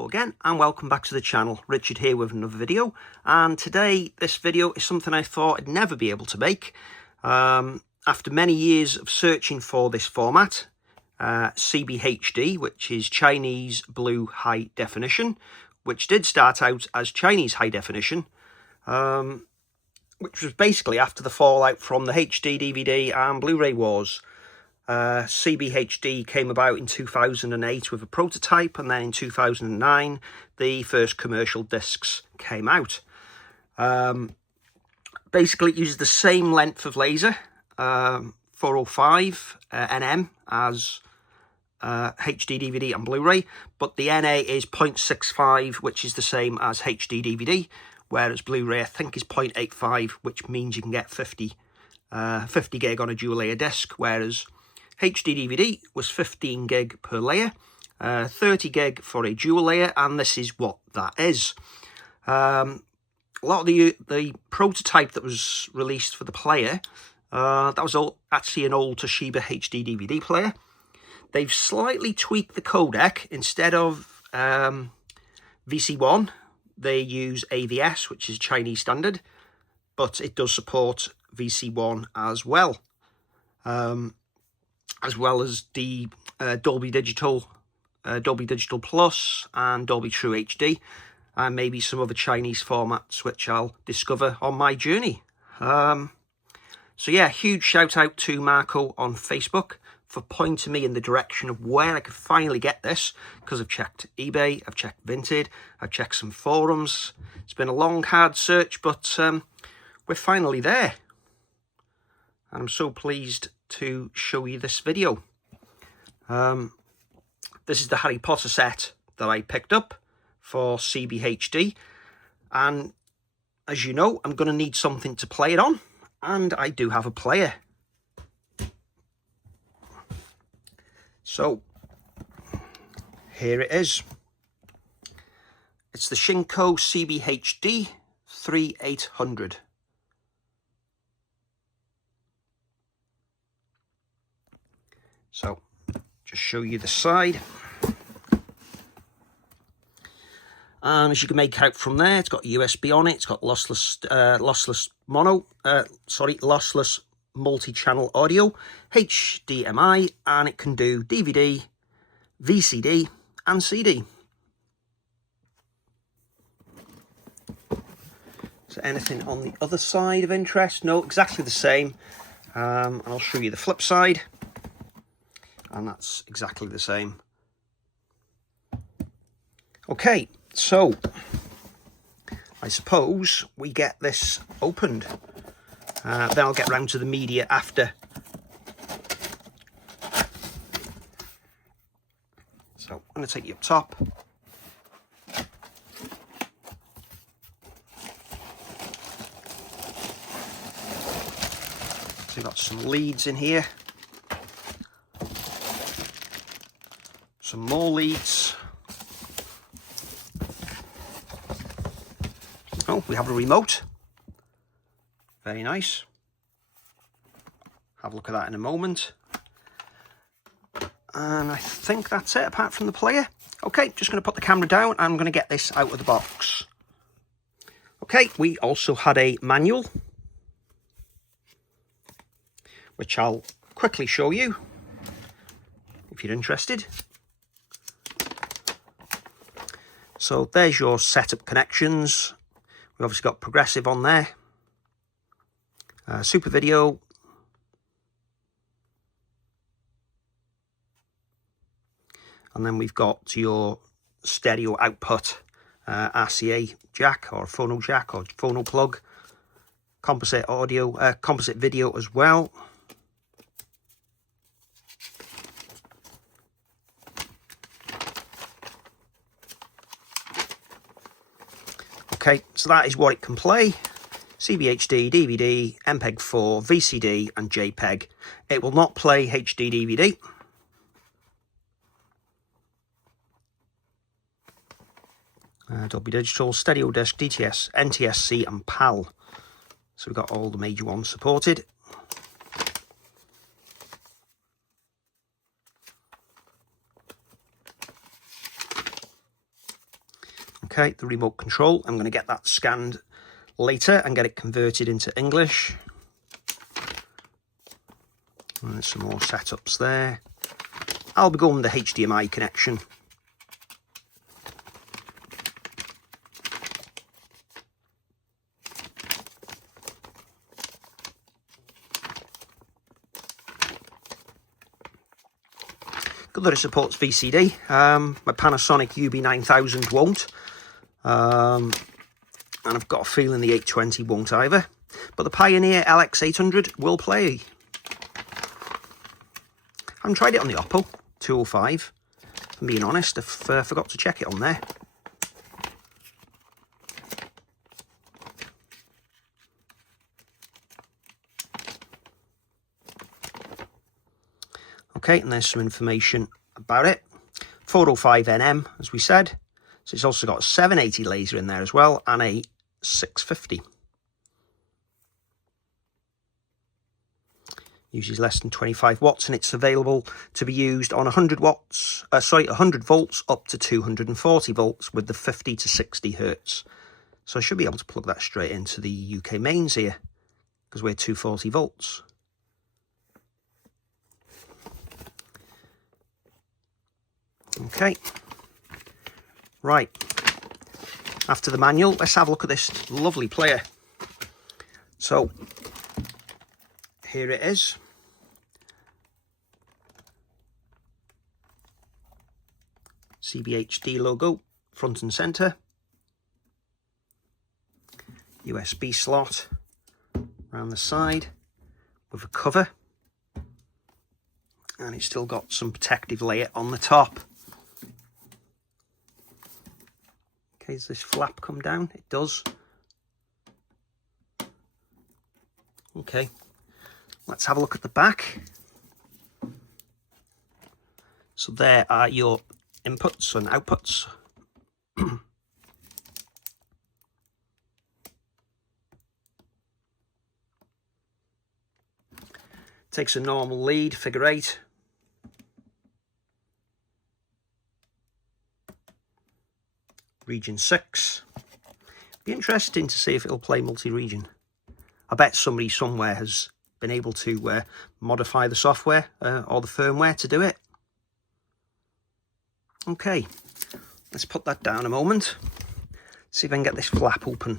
Hello again and welcome back to the channel. Richard here with another video, and today this video is something I thought I'd never be able to make. After many years of searching for this format, CBHD, which is Chinese Blue High Definition, which did start out as Chinese High Definition, which was basically after the fallout from the HD, DVD and Blu-ray wars. CBHD came about in 2008 with a prototype, and then in 2009 the first commercial discs came out. Basically it uses the same length of laser, 405 nm as HD DVD and Blu-ray, but the NA is 0.65, which is the same as HD DVD, whereas Blu-ray I think is 0.85, which means you can get 50 gig on a dual layer disc, whereas HD DVD was 15 gig per layer, 30 gig for a dual layer, and this is what that is. A lot of the prototype that was released for the player, that was actually an old Toshiba HD DVD player. They've slightly tweaked the codec. Instead of VC1, they use AVS, which is Chinese standard, but it does support VC1 as well as the Dolby Digital Plus and Dolby True HD, and maybe some other Chinese formats which I'll discover on my journey. So yeah, huge shout out to Marco on Facebook for pointing me in the direction of where I could finally get this, because I've checked eBay, I've checked Vinted, I've checked some forums. It's been a long, hard search, but we're finally there. And I'm so pleased to show you this video. This is the Harry Potter set that I picked up for CBHD, and as you know, I'm going to need something to play it on, and I do have a player. So here it is. It's the Shinko CBHD 3800. So just show you the side, and as you can make out from there, it's got USB on it. It's got lossless multi-channel audio, HDMI, and it can do DVD, VCD and CD. Is there anything on the other side of interest? No, exactly the same. And I'll show you the flip side, and that's exactly the same. Okay, so I suppose we get this opened. Then I'll get round to the media after. So I'm going to take you up top. So we've got some leads in here. Some more leads. Oh, we have a remote. Very nice. Have a look at that in a moment. And I think that's it, apart from the player. Okay, just going to put the camera down. I'm going to get this out of the box. Okay, we also had a manual, which I'll quickly show you if you're interested. So there's your setup connections. We've obviously got progressive on there. Super video. And then we've got your stereo output, RCA jack or phono jack or phono plug. Composite audio, composite video as well. Okay, so that is what it can play. CBHD, DVD, MPEG-4, VCD and JPEG. It will not play HD DVD. Dolby Digital, Stereo Disc, DTS, NTSC and PAL. So we've got all the major ones supported. Okay, the remote control. I'm going to get that scanned later and get it converted into English. And there's some more setups there. I'll be going with the HDMI connection. Good that it supports VCD. My Panasonic UB9000 won't. And I've got a feeling the 820 won't either. But the Pioneer LX800 will play. I haven't tried it on the Oppo 205. If I'm being honest, I forgot to check it on there. Okay, and there's some information about it. 405 NM, as we said. So it's also got a 780 laser in there as well, and a 650. Uses less than 25 watts, and it's available to be used on 100 volts up to 240 volts with the 50 to 60 hertz. So I should be able to plug that straight into the UK mains here, because we're 240 volts. Okay, right, after the manual, let's have a look at this lovely player. So, here it is. CBHD logo, front and centre. USB slot around the side with a cover. And it's still got some protective layer on the top. Okay, does this flap come down? It does. Okay, let's have a look at the back. So there are your inputs and outputs. Takes a normal lead, figure 8. Region 6. Be interesting to see if it'll play multi-region. I bet somebody somewhere has been able to modify the software or the firmware to do it. Okay, let's put that down a moment. See if I can get this flap open.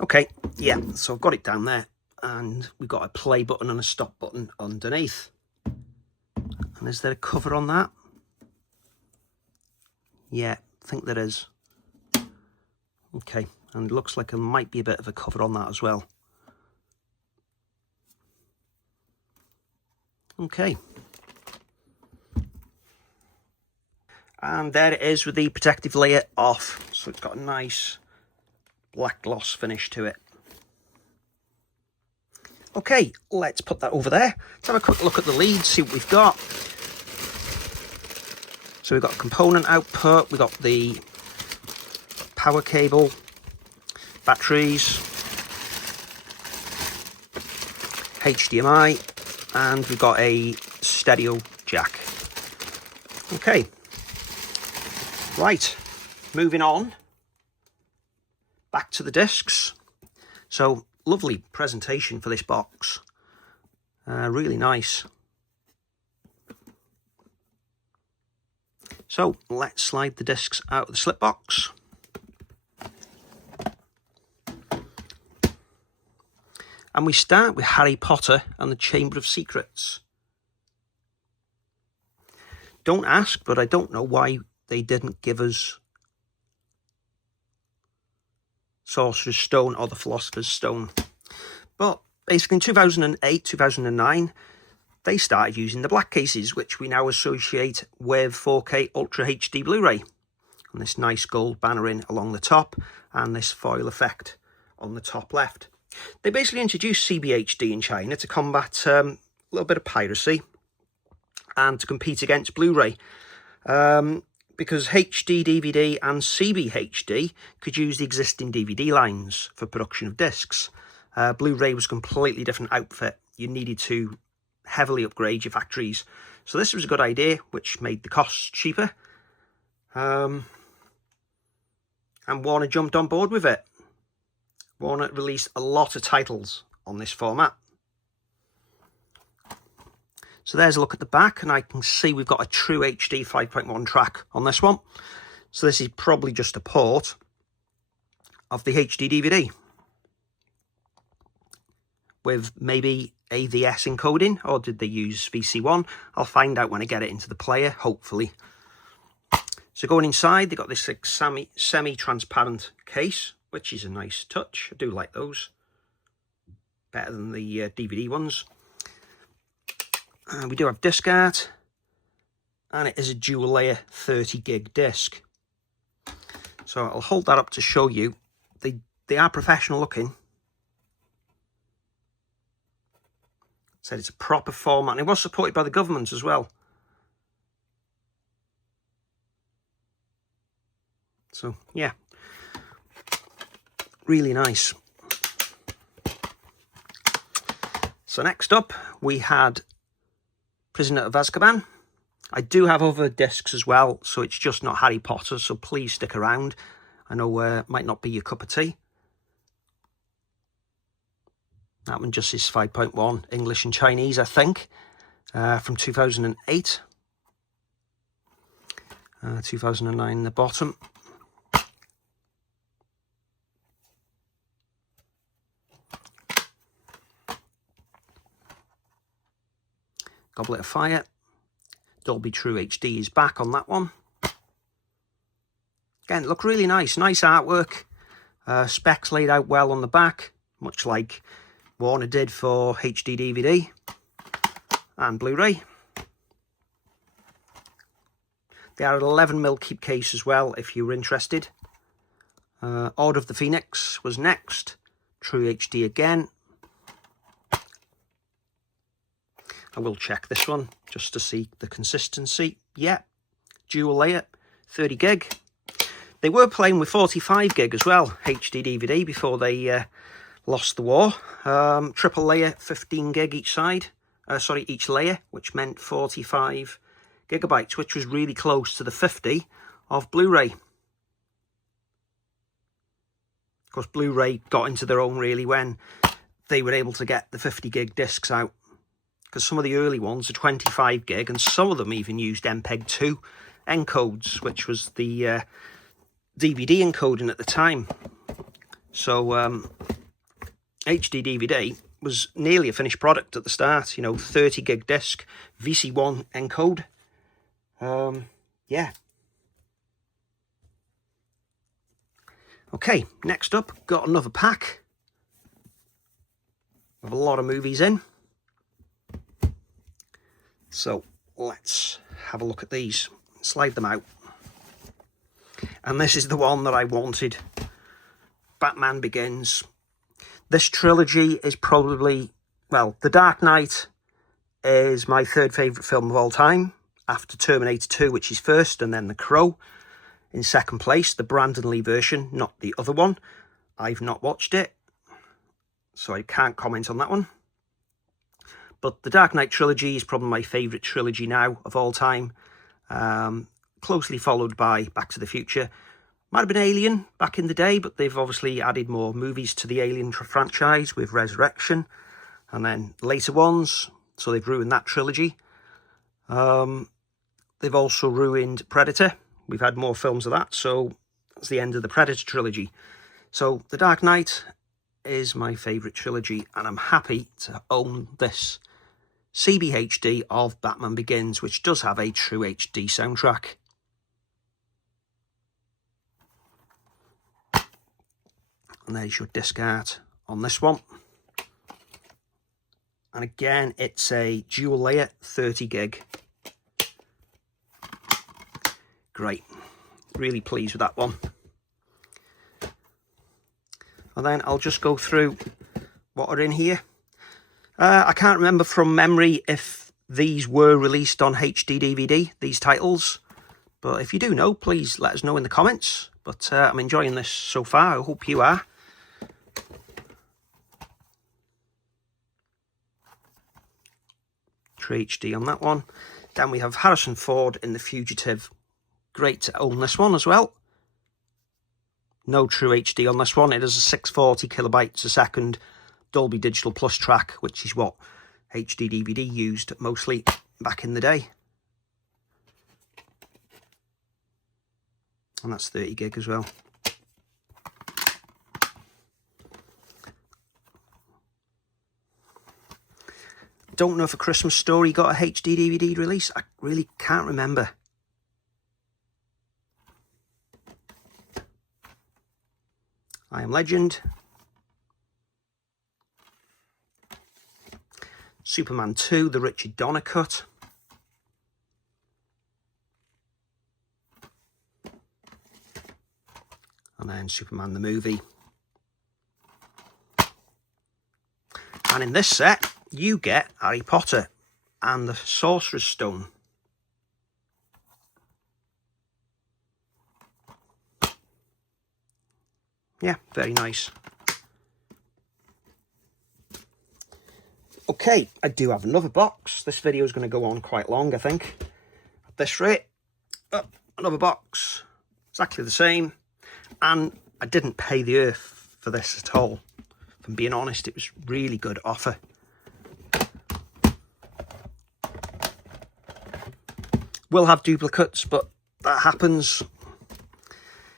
Okay, yeah, so I've got it down there, and we've got a play button and a stop button underneath. And is there a cover on that? Yeah, I think there is. Okay, and it looks like there might be a bit of a cover on that as well. Okay. And there it is with the protective layer off. So it's got a nice black gloss finish to it. Okay, let's put that over there. Let's have a quick look at the leads, see what we've got. So we've got a component output, we've got the power cable, batteries, HDMI, and we've got a stereo jack. Okay, right, moving on, back to the discs. So lovely presentation for this box, really nice. So let's slide the discs out of the slip box. And we start with Harry Potter and the Chamber of Secrets. Don't ask, but I don't know why they didn't give us Sorcerer's Stone or the Philosopher's Stone. But basically in 2008, 2009, they started using the black cases, which we now associate with 4K Ultra HD Blu-ray. And this nice gold bannering along the top and this foil effect on the top left. They basically introduced CBHD in China to combat a little bit of piracy and to compete against Blu-ray. Because HD DVD and CBHD could use the existing DVD lines for production of discs. Blu-ray was a completely different outfit. You needed to heavily upgrade your factories. So this was a good idea, which made the costs cheaper. And Warner jumped on board with it. Warner released a lot of titles on this format. So there's a look at the back, and I can see we've got a true HD 5.1 track on this one. So this is probably just a port of the HD DVD with maybe AVS encoding, or did they use VC1? I'll find out when I get it into the player, hopefully. So going inside, they've got this like semi-transparent case, which is a nice touch. I do like those. Better than the DVD ones. We do have disc art, and it is a dual layer 30 gig disc. So I'll hold that up to show you. They are professional looking. Said it's a proper format, and it was supported by the government as well. So yeah, really nice. So next up we had Prisoner of Azkaban. I do have other discs as well, so it's just not Harry Potter, so please stick around. I know it might not be your cup of tea. That one just is 5.1 English and Chinese, I think, from 2008. 2009 in the bottom. Goblet of Fire. Dolby True HD is back on that one. Again, look really nice. Nice artwork. Specs laid out well on the back, much like Warner did for HD DVD and Blu-ray. They are an 11mm keep case as well, if you were interested. Order of the Phoenix was next. True HD again. I will check this one just to see the consistency. Yeah, dual layer, 30 gig. They were playing with 45 gig as well, HD DVD, before they lost the war. Triple layer, 15 gig each side. Each layer, which meant 45 gigabytes, which was really close to the 50 of Blu-ray. Of course, Blu-ray got into their own really when they were able to get the 50 gig discs out. Because some of the early ones are 25 gig, and some of them even used MPEG-2 encodes, which was the DVD encoding at the time. So HD DVD was nearly a finished product at the start, you know, 30 gig disc, VC1 encode. Yeah. Okay, next up, got another pack with a lot of movies in. So let's have a look at these, slide them out. And this is the one that I wanted, Batman Begins. This trilogy is probably, well, The Dark Knight is my third favourite film of all time, after Terminator 2, which is first, and then The Crow in second place, the Brandon Lee version, not the other one. I've not watched it, so I can't comment on that one. But the Dark Knight trilogy is probably my favourite trilogy now of all time. Closely followed by Back to the Future. Might have been Alien back in the day, but they've obviously added more movies to the Alien franchise with Resurrection. And then later ones, so they've ruined that trilogy. They've also ruined Predator. We've had more films of that, so that's the end of the Predator trilogy. So The Dark Knight is my favourite trilogy, and I'm happy to own this CBHD of Batman Begins, which does have a true HD soundtrack. And there's your disc art on this one. And again, it's a dual layer 30 gig. Great. Really pleased with that one. And then I'll just go through what are in here. I can't remember from memory if these were released on HD DVD, these titles. But if you do know, please let us know in the comments. But I'm enjoying this so far. I hope you are. True HD on that one. Then we have Harrison Ford in The Fugitive Great to own this one as well. No true HD on this one. It is a 640 kilobytes a second Dolby Digital Plus track, which is what HD DVD used mostly back in the day. And that's 30 gig as well. Don't know if A Christmas Story got a HD DVD release. I really can't remember. I Am Legend. Superman 2, the Richard Donner cut. And then Superman the movie. And in this set, you get Harry Potter and the Sorcerer's Stone. Yeah, very nice. Okay, I do have another box. This video is going to go on quite long, I think. At this rate, another box, exactly the same. And I didn't pay the earth for this at all. If I'm being honest, it was really good offer. We'll have duplicates, but that happens.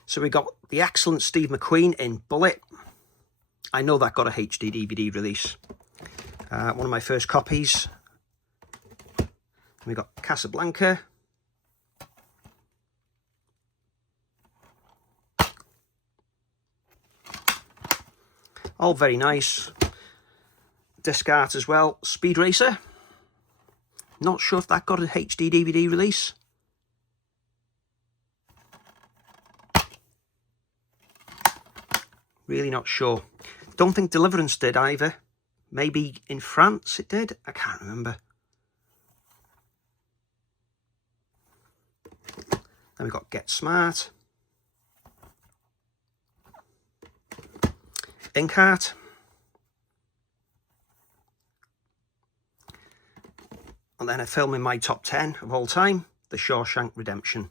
So we got the excellent Steve McQueen in Bullet. I know that got a HD DVD release. One of my first copies. We got Casablanca. All very nice. Disc art as well. Speed Racer. Not sure if that got a HD DVD release. Really not sure. Don't think Deliverance did either. Maybe in France it did. I can't remember. Then we've got Get Smart. Inkheart. And then a film in my top 10 of all time, The Shawshank Redemption.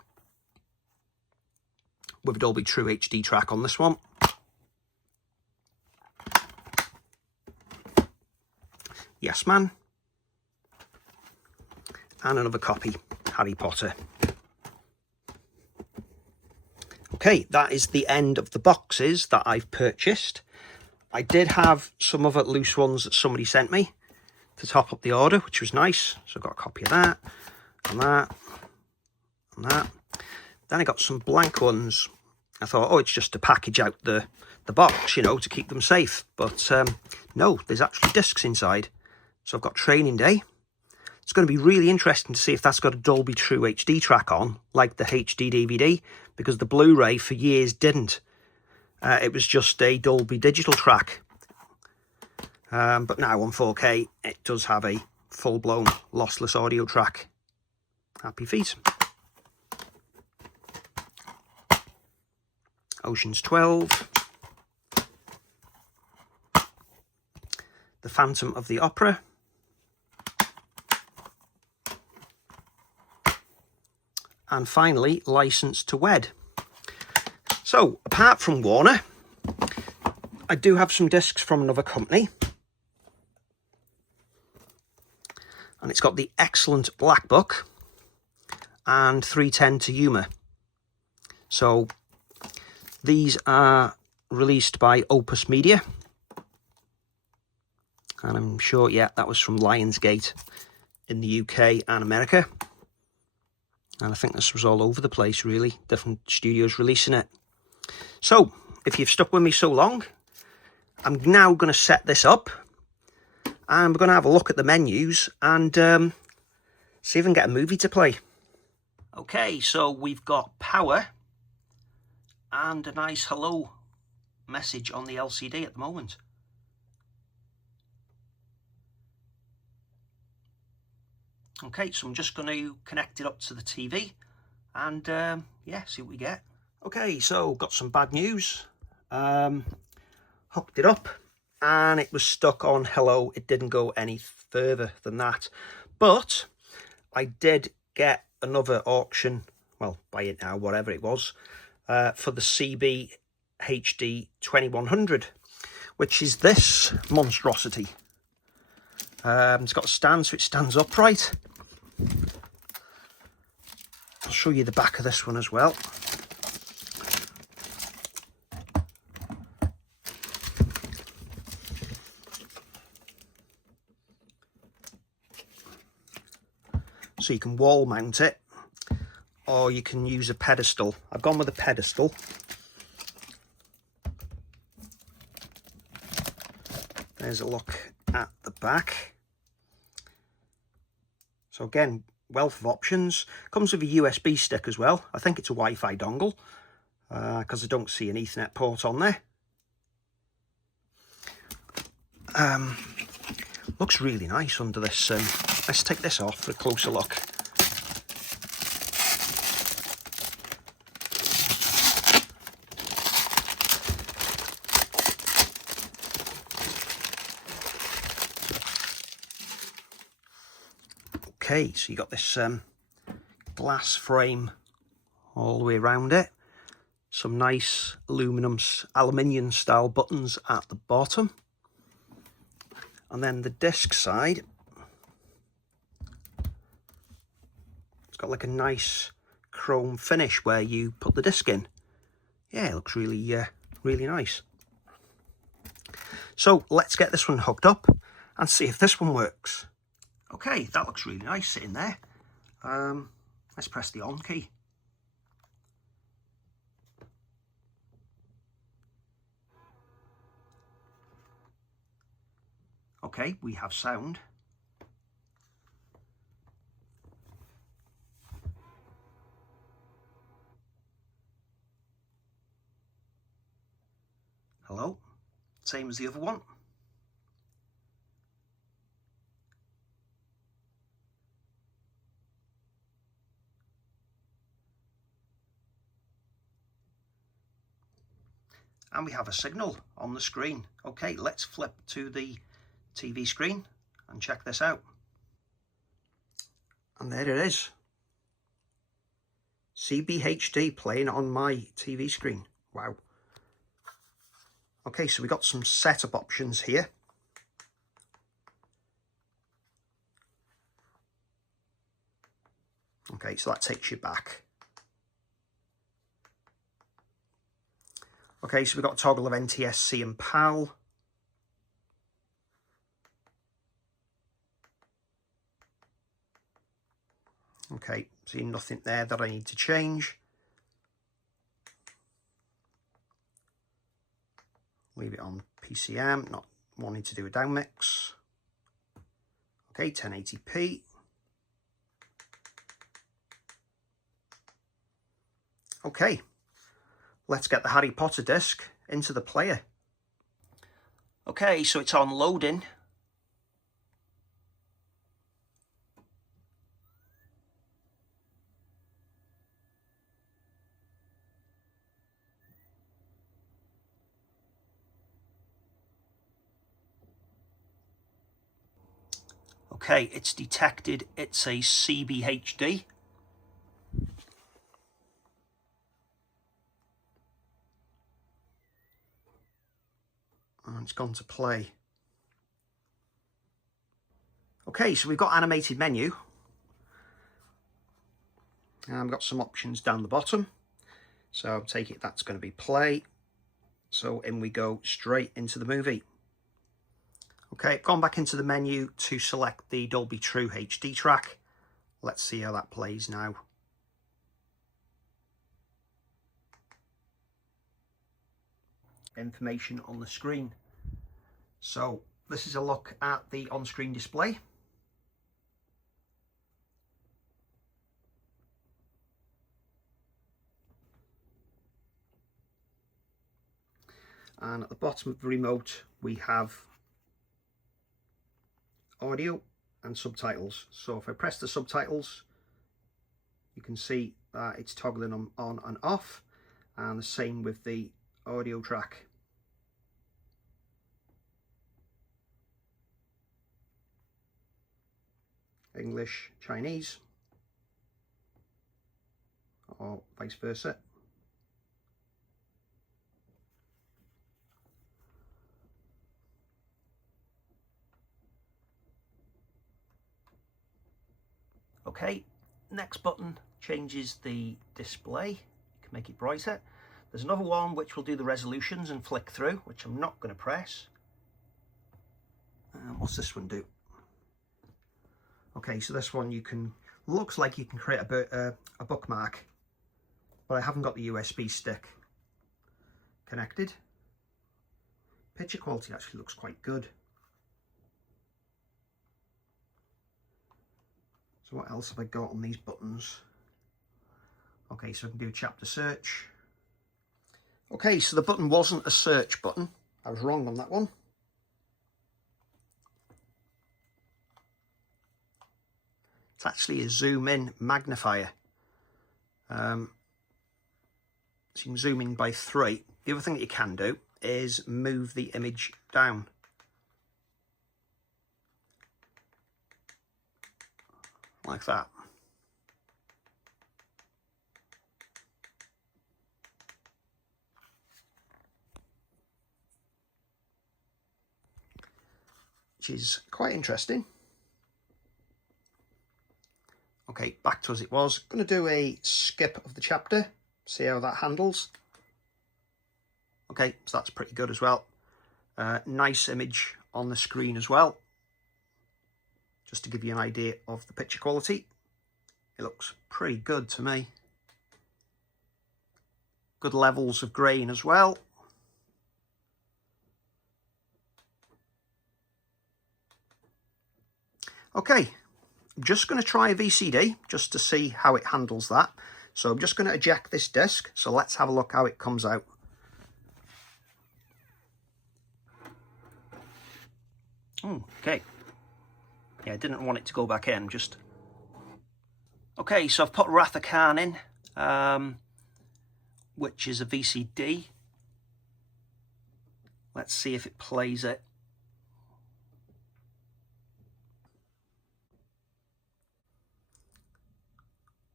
With a Dolby True HD track on this one. Yes Man. And another copy, Harry Potter. Okay, that is the end of the boxes that I've purchased. I did have some other loose ones that somebody sent me to top up the order, which was nice. So I got a copy of that, and that, and that. Then I got some blank ones. I thought, oh, it's just to package out the box, you know, to keep them safe. But no, there's actually discs inside. So I've got Training Day. It's going to be really interesting to see if that's got a Dolby True HD track on, like the HD DVD, because the Blu-ray for years didn't. It was just a Dolby Digital track. But now on 4K, it does have a full-blown lossless audio track. Happy feet. Ocean's 12. The Phantom of the Opera. And finally, License to Wed. So, apart from Warner, I do have some discs from another company. And it's got the excellent Black Book and 310 to Yuma. So, these are released by Opus Media. And I'm sure, yeah, that was from Lionsgate in the UK and America. And I think this was all over the place, really. Different studios releasing it. So, if you've stuck with me so long, I'm now going to set this up. And we're going to have a look at the menus and see if I can get a movie to play. Okay, so we've got power and a nice hello message on the LCD at the moment. Okay, so I'm just going to connect it up to the TV and, yeah, see what we get. Okay, so got some bad news. Hooked it up and it was stuck on hello. It didn't go any further than that. But I did get another auction well, buy it now, whatever it was, for the CBHD 2100, which is this monstrosity. It's got a stand, so it stands upright. I'll show you the back of this one as well. So you can wall mount it, or you can use a pedestal. I've gone with a pedestal. There's a look at the back. So again, wealth of options. Comes with a USB stick as well. I think it's a Wi-Fi dongle, because I don't see an Ethernet port on there. Looks really nice under this. Let's take this off for a closer look. Okay, so you got this glass frame all the way around it. Some nice aluminium style buttons at the bottom. And then the disc side, it's got like a nice chrome finish where you put the disc in. Yeah, it looks really, really nice. So let's get this one hooked up and see if this one works. Okay, that looks really nice sitting there. Let's press the on key. Okay, we have sound. Hello, same as the other one. And we have a signal on the screen. Okay, let's flip to the TV screen and check this out. And there it is. CBHD playing on my TV screen. Wow. Okay, so we got some setup options here. Okay, so that takes you back. Okay, so we've got a toggle of NTSC and PAL. Okay, see nothing there that I need to change. Leave it on PCM, not wanting to do a down mix. Okay, 1080p. Okay, let's get the Harry Potter disc into the player. Okay, so it's on loading. Okay, it's detected it's a CBHD. And it's gone to play. Okay, so we've got animated menu. And I've got some options down the bottom. So I'll take it that's going to be play. So in we go straight into the movie. Okay, gone back into the menu to select the Dolby True HD track. Let's see how that plays now. Information on the screen. So this is a look at the on-screen display. And at the bottom of the remote we have audio and subtitles. So if I press the subtitles, you can see that it's toggling them on and off, and the same with the audio track. English, Chinese. or vice versa. Okay, next button changes the display. You can make it brighter. There's another one which will do the resolutions and flick through, which I'm not going to press. What's this one do? Okay, so this one looks like you can create a bookmark, but I haven't got the USB stick connected. Picture quality actually looks quite good. So what else have I got on these buttons? Okay, so I can do a chapter search. Okay, so the button wasn't a search button. I was wrong on that one. It's actually a zoom in magnifier. So you can zoom in by 3. The other thing that you can do is move the image down. Like that. Which is quite interesting. Okay, back to as it was. Going to do a skip of the chapter, see how that handles. Okay, so that's pretty good as well. Nice image on the screen as well. Just to give you an idea of the picture quality. It looks pretty good to me. Good levels of grain as well. Okay, I'm just going to try a VCD just to see how it handles that. So I'm just going to eject this disc. So let's have a look how it comes out. Okay. Yeah, I didn't want it to go back in, just... Okay, so I've put Wrath of Khan in, which is a VCD. Let's see if it plays it.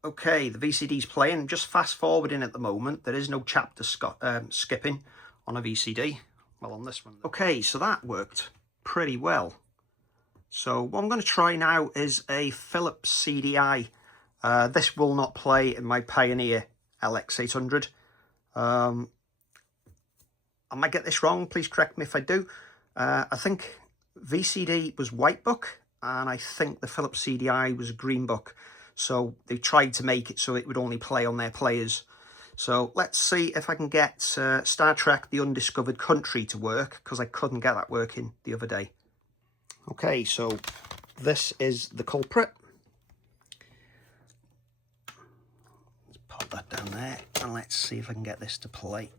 Okay, the VCD's playing. I'm just fast forwarding at the moment. There is no chapter skipping on a VCD. Well, on this one. Okay, so that worked pretty well. So what I'm going to try now is a Philips CDI. This will not play in my Pioneer LX800. I might get this wrong, please correct me if I do. I think VCD was white book, and I think the Philips CDI was a green book. So they tried to make it so it would only play on their players. So let's see if I can get Star Trek The Undiscovered Country to work, because I couldn't get that working the other day. Okay, so this is the culprit. Let's pop that down there, and let's see if I can get this to play.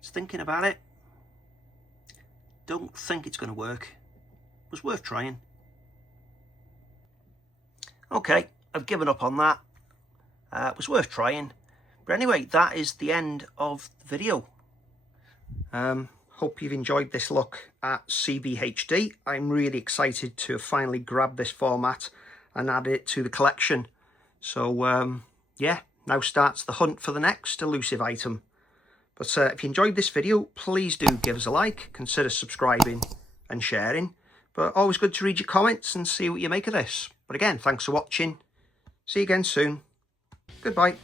Just thinking about it. Don't think it's going to work. It was worth trying. Okay, I've given up on that. It was worth trying. But anyway, that is the end of the video. Hope you've enjoyed this look at CBHD. I'm really excited to finally grab this format and add it to the collection. So, yeah, now starts the hunt for the next elusive item. But if you enjoyed this video, please do give us a like, consider subscribing and sharing. But always good to read your comments and see what you make of this. But again, thanks for watching. See you again soon. Goodbye.